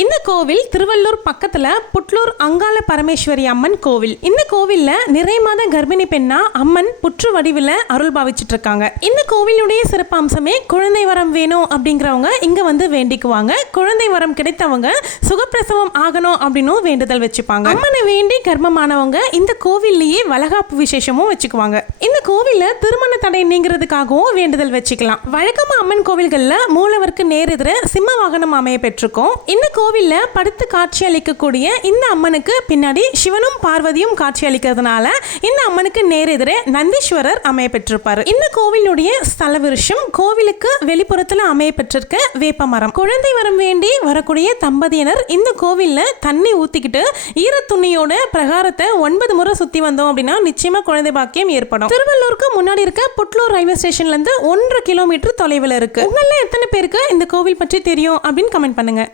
இந்த கோவில் திருவள்ளூர் பக்கத்துல புட்லூர் அங்காள பரமேஸ்வரி அம்மன் கோவில். இந்த கோவில்ல நிறை மாத கர்ப்பிணி பெண்ணா அம்மன் புற்று வடிவில் அருள் பாவிச்சிட்டு இருக்காங்க. இந்த கோவிலுடைய சிறப்பு அம்சமே குழந்தை வரம் வேணும் அப்படிங்கிறவங்க இங்க வந்து வேண்டிக்குவாங்க. குழந்தை வரம் கிடைத்தவங்க சுகப்பிரசவம் ஆகணும் அப்படின்னு வேண்டுதல் வச்சுப்பாங்க. அம்மனை வேண்டி கர்ப்பமானவங்க இந்த கோவில்லையே வளகாப்பு விசேஷமும் வச்சுக்குவாங்க. இந்த கோவில்ல திருமண தடை நீங்கிறதுக்காகவும் வேண்டுதல் வச்சுக்கலாம். வழக்கமா அம்மன் கோவில்கள்ல மூலவருக்கு நேரெதிர சிம்ம வாகனம் அமைய பெற்றிருக்கும். இந்த கோவில்ல படுத்து காட்சி அளிக்கக்கூடிய இந்த அம்மனுக்கு பின்னாடி சிவனும் பார்வதியும் காட்சி அளிக்கிறதுனால இந்த அம்மனுக்கு நேரெதிரே நந்தீஸ்வரர் அமைய பெற்றிருப்பாரு. இந்த கோவிலுடைய ஸ்தல விருஷம் கோவிலுக்கு வெளிப்புறத்துல அமைய பெற்றிருக்க வேப்ப மரம். குழந்தை வரம் வேண்டி வரக்கூடிய தம்பதியினர் இந்த கோவில்ல தண்ணி ஊத்திக்கிட்டு ஈர துணியோட பிரகாரத்தை 9 முறை சுத்தி வந்தோம் அப்படின்னா நிச்சயமா குழந்தை பாக்கியம் ஏற்படும். திருவள்ளூருக்கு முன்னாடி இருக்க புட்லூர் ரயில்வே ஸ்டேஷன்ல இருந்து 1.5 கிலோமீட்டர் தொலைவில் இருக்கு. உங்கள எத்தனை பேருக்கு இந்த கோவில் பற்றி தெரியும் அப்படின்னு கமெண்ட் பண்ணுங்க.